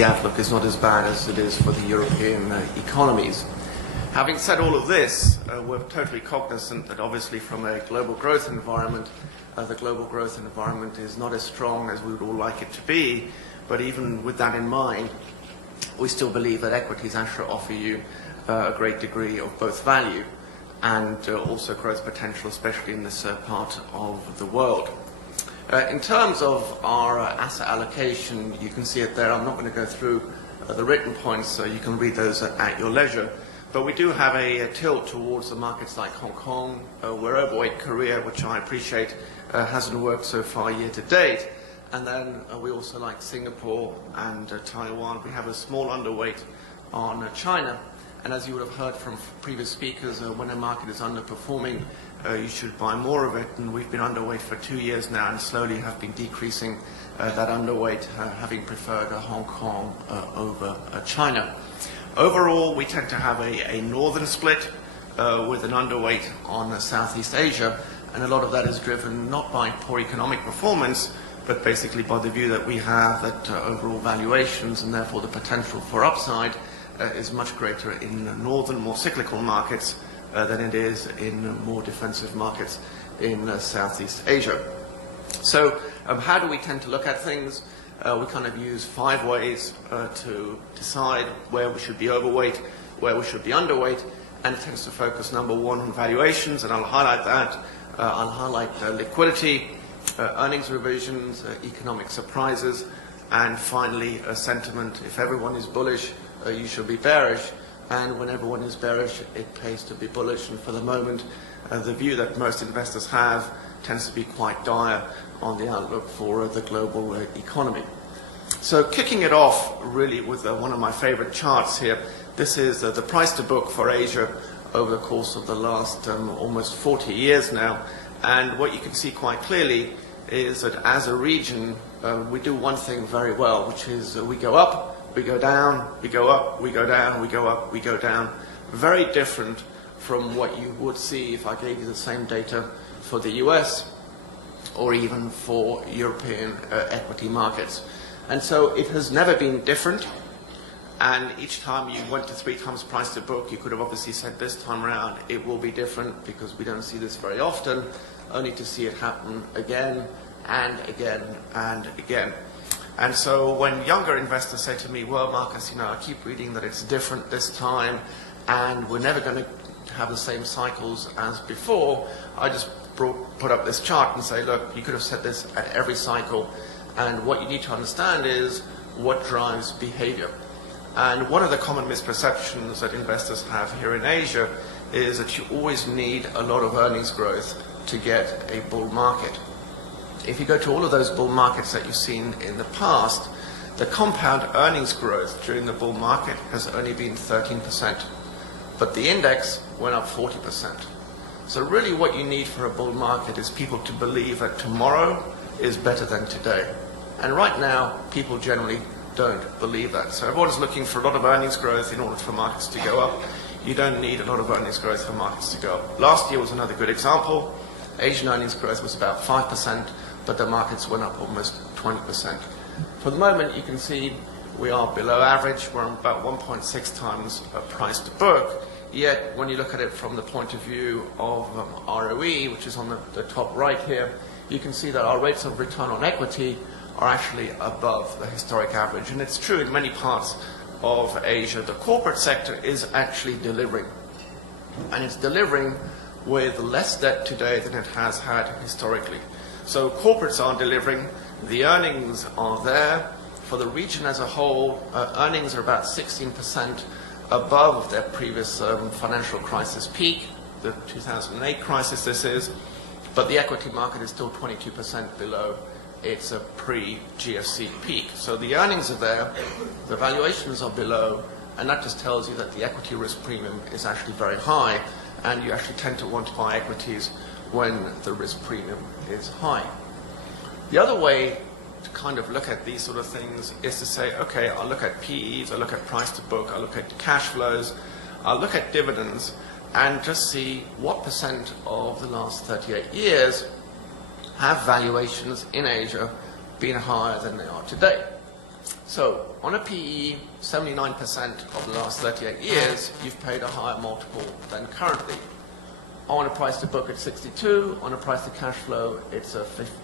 The outlook is not as bad as it is for the European economies. Having said all of this, we're totally cognizant that obviously from a global growth environment, the global growth environment is not as strong as we would all like it to be, but even with that in mind, we still believe that equities actually offer you a great degree of both value and also growth potential, especially in this part of the world. In terms of our asset allocation, you can see it there. I'm not going to go through the written points, so you can read those at your leisure. But we do have a tilt towards the markets like Hong Kong. We're overweight Korea, which I appreciate hasn't worked so far year to date. And then we also like Singapore and Taiwan. We have a small underweight on China. And as you would have heard from previous speakers, when a market is underperforming, you should buy more of it. And we've been underweight for 2 years now and slowly have been decreasing that underweight, having preferred Hong Kong over China. Overall, we tend to have a northern split with an underweight on Southeast Asia. And a lot of that is driven not by poor economic performance, but basically by the view that we have that overall valuations and therefore the potential for upside is much greater in northern, more cyclical markets than it is in more defensive markets in Southeast Asia. So how do we tend to look at things? We kind of use 5 ways to decide where we should be overweight, where we should be underweight, and it tends to focus, number 1, on valuations, and I'll highlight that. I'll highlight liquidity, earnings revisions, economic surprises, and finally sentiment. If everyone is bullish, you should be bearish, and when everyone is bearish, it pays to be bullish. And for the moment, the view that most investors have tends to be quite dire on the outlook for the global economy. So kicking it off really with one of my favorite charts here, this is the price to book for Asia over the course of the last almost 40 years now. And what you can see quite clearly is that as a region, we do one thing very well, which is we go up, we go down, we go up, we go down, we go up, we go down. Very different from what you would see if I gave you the same data for the US or even for European equity markets. And so it has never been different. And each time you went to 3 times price to book, you could have obviously said this time around it will be different because we don't see this very often, only to see it happen again and again and again. And so when younger investors say to me, well, Marcus, I keep reading that it's different this time and we're never going to have the same cycles as before, I just put up this chart and say, look, you could have said this at every cycle. And what you need to understand is what drives behavior. And one of the common misperceptions that investors have here in Asia is that you always need a lot of earnings growth to get a bull market. If you go to all of those bull markets that you've seen in the past, the compound earnings growth during the bull market has only been 13%, but the index went up 40%. So really what you need for a bull market is people to believe that tomorrow is better than today. And right now, people generally don't believe that. So everyone's looking for a lot of earnings growth in order for markets to go up. You don't need a lot of earnings growth for markets to go up. Last year was another good example. Asian earnings growth was about 5%, but the markets went up almost 20%. For the moment, you can see we are below average. We're on about 1.6 times price to book. Yet, when you look at it from the point of view of ROE, which is on the top right here, you can see that our rates of return on equity are actually above the historic average. And it's true in many parts of Asia. The corporate sector is actually delivering. And it's delivering with less debt today than it has had historically. So corporates are delivering. The earnings are there. For the region as a whole, earnings are about 16% above their previous financial crisis peak, the 2008 crisis this is. But the equity market is still 22% below its pre-GFC peak. So the earnings are there, the valuations are below, and that just tells you that the equity risk premium is actually very high, and you actually tend to want to buy equities when the risk premium is high. The other way to kind of look at these sort of things is to say, okay, I'll look at PEs, I'll look at price to book, I'll look at the cash flows, I'll look at dividends, and just see what percent of the last 38 years have valuations in Asia been higher than they are today. So on a PE, 79% of the last 38 years, you've paid a higher multiple than currently. On a price to book, it's 62. On a price to cash flow, it's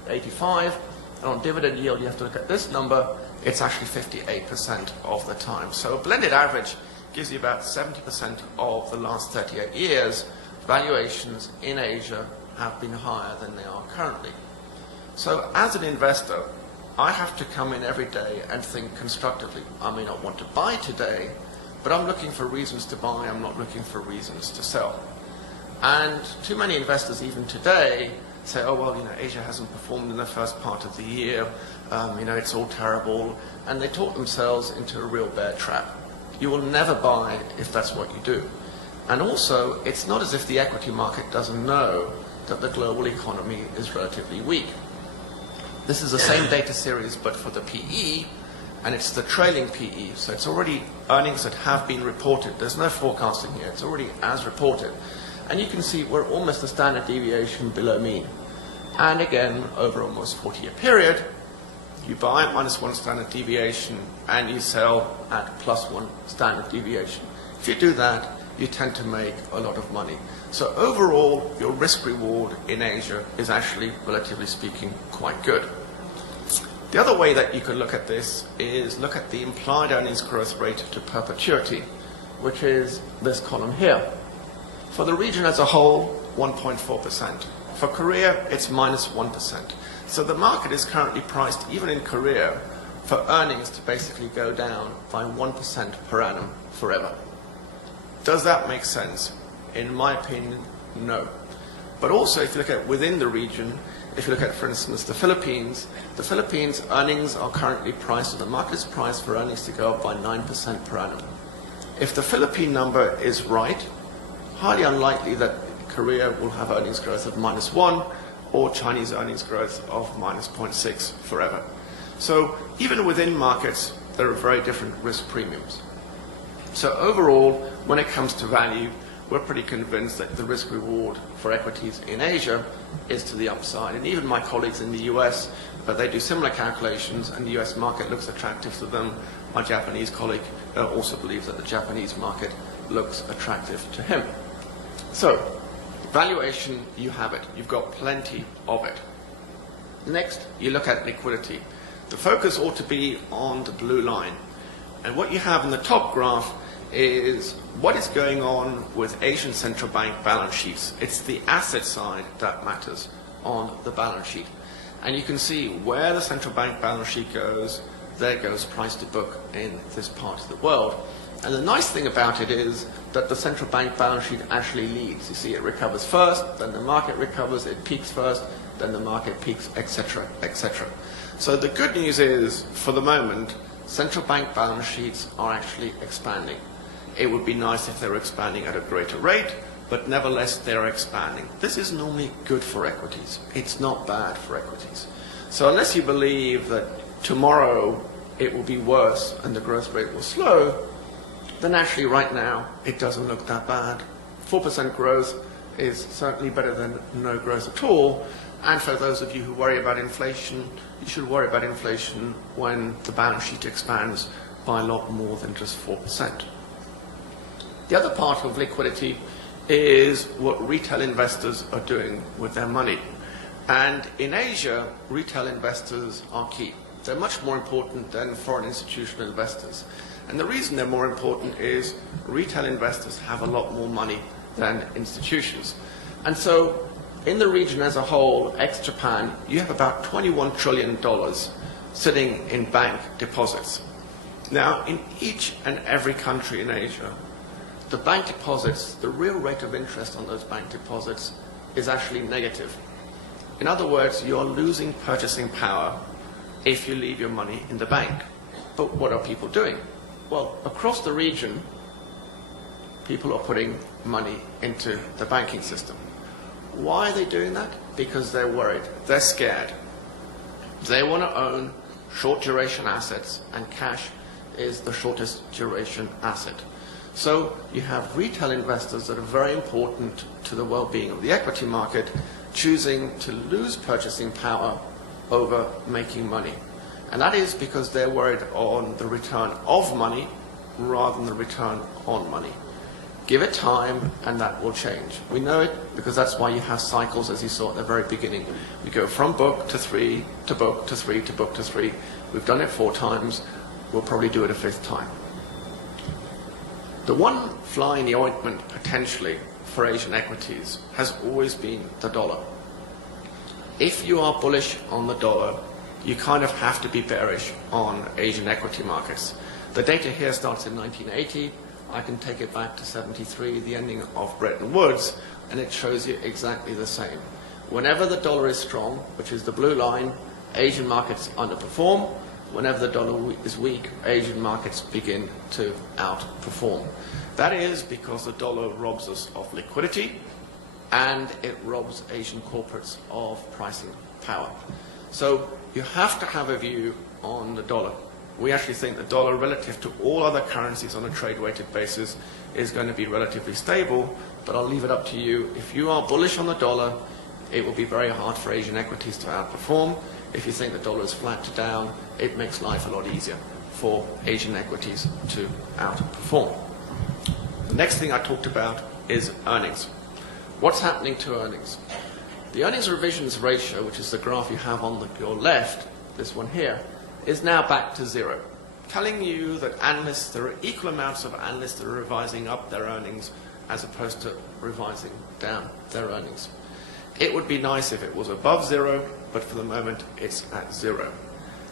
85. And on dividend yield, you have to look at this number. It's actually 58% of the time. So a blended average gives you about 70% of the last 38 years. Valuations in Asia have been higher than they are currently. So as an investor, I have to come in every day and think constructively. I may not want to buy today, but I'm looking for reasons to buy. I'm not looking for reasons to sell. And too many investors, even today, say, oh, well, Asia hasn't performed in the first part of the year. It's all terrible. And they talk themselves into a real bear trap. You will never buy if that's what you do. And also, it's not as if the equity market doesn't know that the global economy is relatively weak. This is the same data series, but for the PE, and it's the trailing PE. So it's already earnings that have been reported. There's no forecasting here. It's already as reported. And you can see we're almost a standard deviation below mean. And again, over almost 40-year period, you buy at -1 standard deviation and you sell at +1 standard deviation. If you do that, you tend to make a lot of money. So overall, your risk reward in Asia is actually, relatively speaking, quite good. The other way that you could look at this is look at the implied earnings growth rate to perpetuity, which is this column here. For the region as a whole, 1.4%. For Korea, it's -1%. So the market is currently priced, even in Korea, for earnings to basically go down by 1% per annum forever. Does that make sense? In my opinion, no. But also, if you look at within the region, if you look at, for instance, the Philippines earnings are currently priced, or the market is priced for earnings to go up by 9% per annum. If the Philippine number is right, highly unlikely that Korea will have earnings growth of -1 or Chinese earnings growth of -0.6 forever. So even within markets, there are very different risk premiums. So overall, when it comes to value, we're pretty convinced that the risk reward for equities in Asia is to the upside. And even my colleagues in the US, they do similar calculations, and the US market looks attractive to them. My Japanese colleague also believes that the Japanese market looks attractive to him. So, valuation, you have it. You've got plenty of it. Next, you look at liquidity. The focus ought to be on the blue line. And what you have in the top graph is what is going on with Asian central bank balance sheets. It's the asset side that matters on the balance sheet. And you can see where the central bank balance sheet goes, there goes price to book in this part of the world. And the nice thing about it is that the central bank balance sheet actually leads. You see, it recovers first, then the market recovers, it peaks first, then the market peaks, etc., etc. So the good news is, for the moment, central bank balance sheets are actually expanding. It would be nice if they were expanding at a greater rate, but nevertheless, they're expanding. This is normally good for equities. It's not bad for equities. So unless you believe that tomorrow it will be worse and the growth rate will slow, then actually right now it doesn't look that bad. 4% growth is certainly better than no growth at all. And for those of you who worry about inflation, you should worry about inflation when the balance sheet expands by a lot more than just 4%. The other part of liquidity is what retail investors are doing with their money. And in Asia, retail investors are key. They're much more important than foreign institutional investors. And the reason they're more important is retail investors have a lot more money than institutions. And so in the region as a whole, ex-Japan, you have about $21 trillion sitting in bank deposits. Now, in each and every country in Asia, the bank deposits, the real rate of interest on those bank deposits is actually negative. In other words, you're losing purchasing power if you leave your money in the bank. But what are people doing? Well, across the region, people are putting money into the banking system. Why are they doing that? Because they're worried. They're scared. They want to own short duration assets, and cash is the shortest duration asset. So you have retail investors that are very important to the well-being of the equity market, choosing to lose purchasing power over making money. And that is because they're worried on the return of money rather than the return on money. Give it time and that will change. We know it because that's why you have cycles, as you saw at the very beginning. We go from book to 3 to book to 3 to book to 3. We've done it 4 times. We'll probably do it a 5th time. The one fly in the ointment potentially for Asian equities has always been the dollar. If you are bullish on the dollar, you kind of have to be bearish on Asian equity markets. The data here starts in 1980. I can take it back to 73, the ending of Bretton Woods, and it shows you exactly the same. Whenever the dollar is strong, which is the blue line, Asian markets underperform. Whenever the dollar is weak, Asian markets begin to outperform. That is because the dollar robs us of liquidity and it robs Asian corporates of pricing power. So you have to have a view on the dollar. We actually think the dollar relative to all other currencies on a trade-weighted basis is going to be relatively stable, but I'll leave it up to you. If you are bullish on the dollar, it will be very hard for Asian equities to outperform. If you think the dollar is flat to down, it makes life a lot easier for Asian equities to outperform. The next thing I talked about is earnings. What's happening to earnings? The earnings revisions ratio, which is the graph you have on your left, this one here, is now back to 0, telling you that analysts, there are equal amounts of analysts that are revising up their earnings as opposed to revising down their earnings. It would be nice if it was above 0, but for the moment it's at 0.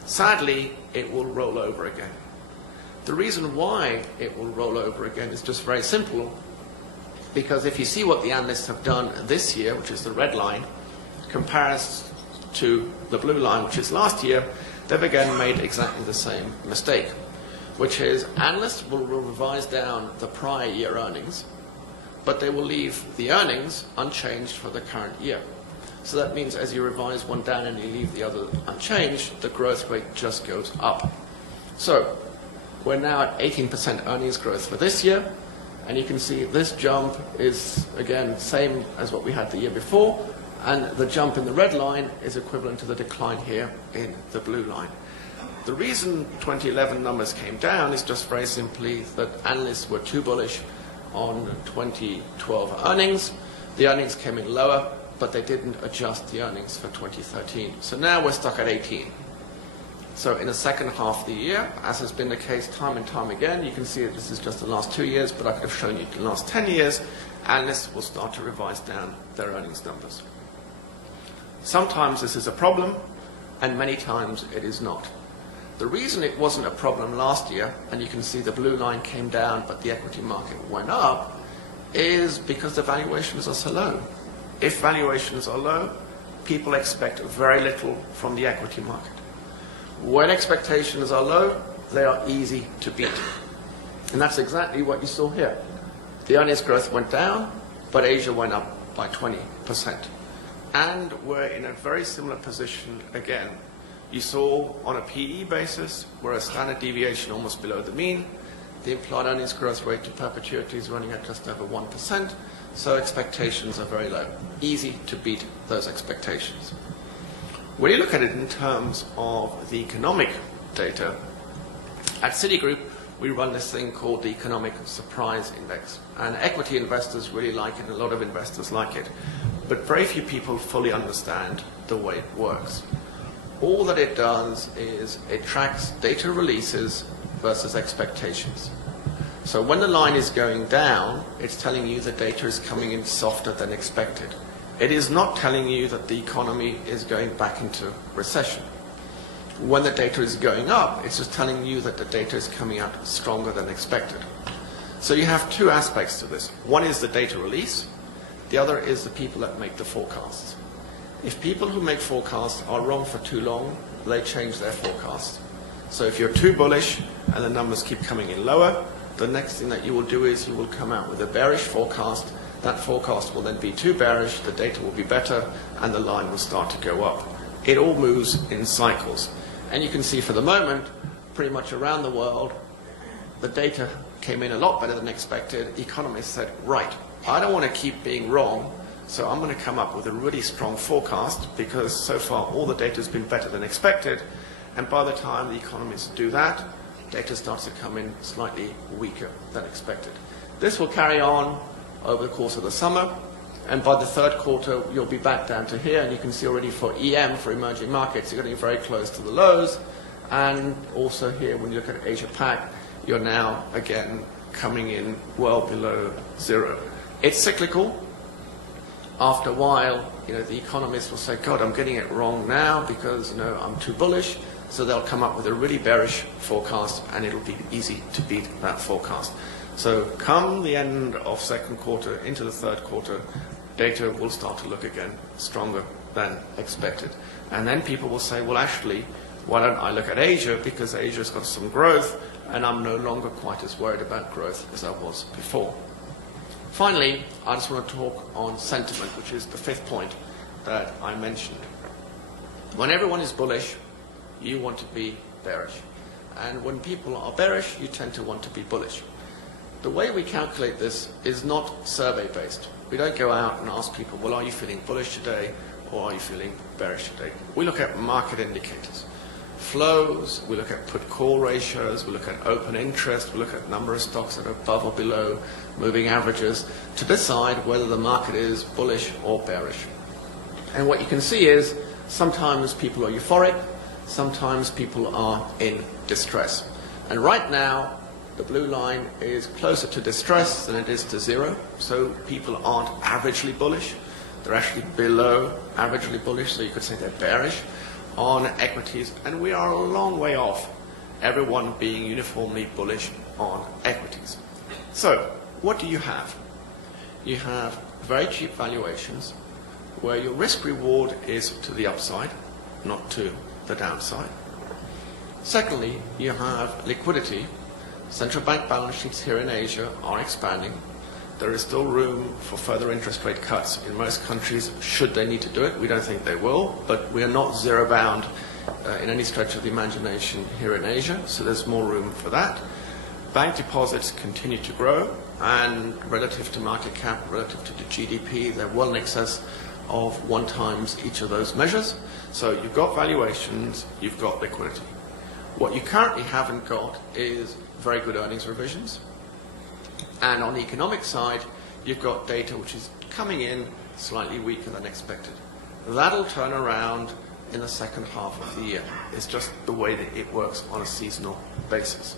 Sadly, it will roll over again. The reason why it will roll over again is just very simple, because if you see what the analysts have done this year, which is the red line, compares to the blue line, which is last year, they've again made exactly the same mistake, which is analysts will revise down the prior year earnings, but they will leave the earnings unchanged for the current year. So that means as you revise one down and you leave the other unchanged, the growth rate just goes up. So we're now at 18% earnings growth for this year, and you can see this jump is, again, same as what we had the year before, and the jump in the red line is equivalent to the decline here in the blue line. The reason 2011 numbers came down is just very simply that analysts were too bullish on 2012 earnings. The earnings came in lower, but they didn't adjust the earnings for 2013. So now we're stuck at 18. So in the second half of the year, as has been the case time and time again, you can see that this is just the last 2 years, but I could have shown you the last 10 years, analysts will start to revise down their earnings numbers. Sometimes this is a problem, and many times it is not. The reason it wasn't a problem last year, and you can see the blue line came down but the equity market went up, is because the valuations are so low. If valuations are low, people expect very little from the equity market. When expectations are low, they are easy to beat. And that's exactly what you saw here. The earnings growth went down, but Asia went up by 20%. And we're in a very similar position again. You saw on a PE basis, we're a standard deviation almost below the mean. The implied earnings growth rate to perpetuity is running at just over 1%, so expectations are very low. Easy to beat those expectations. When you look at it in terms of the economic data, at Citigroup, we run this thing called the Economic Surprise Index. And equity investors really like it, and a lot of investors like it. But very few people fully understand the way it works. All that it does is it tracks data releases versus expectations. So when the line is going down, it's telling you the data is coming in softer than expected. It is not telling you that the economy is going back into recession. When the data is going up, it's just telling you that the data is coming out stronger than expected. So you have two aspects to this. One is the data release. The other is the people that make the forecasts. If people who make forecasts are wrong for too long, they change their forecasts. So if you're too bullish and the numbers keep coming in lower, the next thing that you will do is you will come out with a bearish forecast. That forecast will then be too bearish, the data will be better, and the line will start to go up. It all moves in cycles. And you can see for the moment, pretty much around the world, the data came in a lot better than expected. Economists said, right, I don't want to keep being wrong, so I'm going to come up with a really strong forecast because so far all the data has been better than expected. And by the time the economies do that, data starts to come in slightly weaker than expected. This will carry on over the course of the summer, and by the third quarter, you'll be back down to here, and you can see already for EM, for emerging markets, you're getting very close to the lows, and also here, when you look at Asia-Pac, you're now, again, coming in well below zero. It's cyclical. After a while, the economists will say, God, I'm getting it wrong now because, I'm too bullish. So they'll come up with a really bearish forecast, and it'll be easy to beat that forecast. So come the end of second quarter into the third quarter, data will start to look again stronger than expected. And then people will say, well, actually, why don't I look at Asia, because Asia's got some growth, and I'm no longer quite as worried about growth as I was before. Finally, I just want to talk on sentiment, which is the fifth point that I mentioned. When everyone is bullish, you want to be bearish. And when people are bearish, you tend to want to be bullish. The way we calculate this is not survey-based. We don't go out and ask people, well, are you feeling bullish today, or are you feeling bearish today? We look at market indicators. Flows, we look at put-call ratios, we look at open interest, we look at number of stocks that are above or below moving averages to decide whether the market is bullish or bearish. And what you can see is sometimes people are euphoric, sometimes people are in distress. And right now, the blue line is closer to distress than it is to zero, so people aren't averagely bullish. They're actually below averagely bullish, so you could say they're bearish on equities, and we are a long way off everyone being uniformly bullish on equities. So, what do you have? You have very cheap valuations where your risk reward is to the upside, not to the downside. Secondly, you have liquidity. Central bank balance sheets here in Asia are expanding. There is still room for further interest rate cuts in most countries should they need to do it. We don't think they will, but we are not zero bound in any stretch of the imagination here in Asia, so there's more room for that. Bank deposits continue to grow, and relative to market cap, relative to the GDP, they're well in excess of 1 times each of those measures. So you've got valuations, you've got liquidity. What you currently haven't got is very good earnings revisions. And on the economic side, you've got data which is coming in slightly weaker than expected. That'll turn around in the second half of the year. It's just the way that it works on a seasonal basis.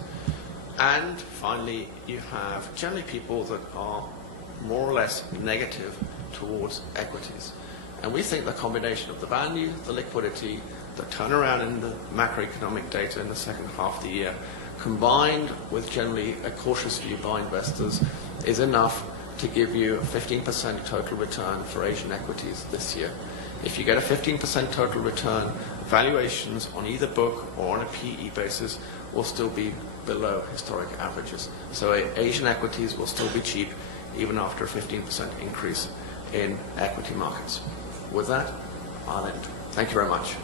And finally, you have generally people that are more or less negative towards equities. And we think the combination of the value, the liquidity, the turnaround in the macroeconomic data in the second half of the year, combined with generally a cautious view by investors, is enough to give you a 15% total return for Asian equities this year. If you get a 15% total return, valuations on either book or on a PE basis will still be below historic averages. So Asian equities will still be cheap even after a 15% increase in equity markets. With that, I'll end. Thank you very much.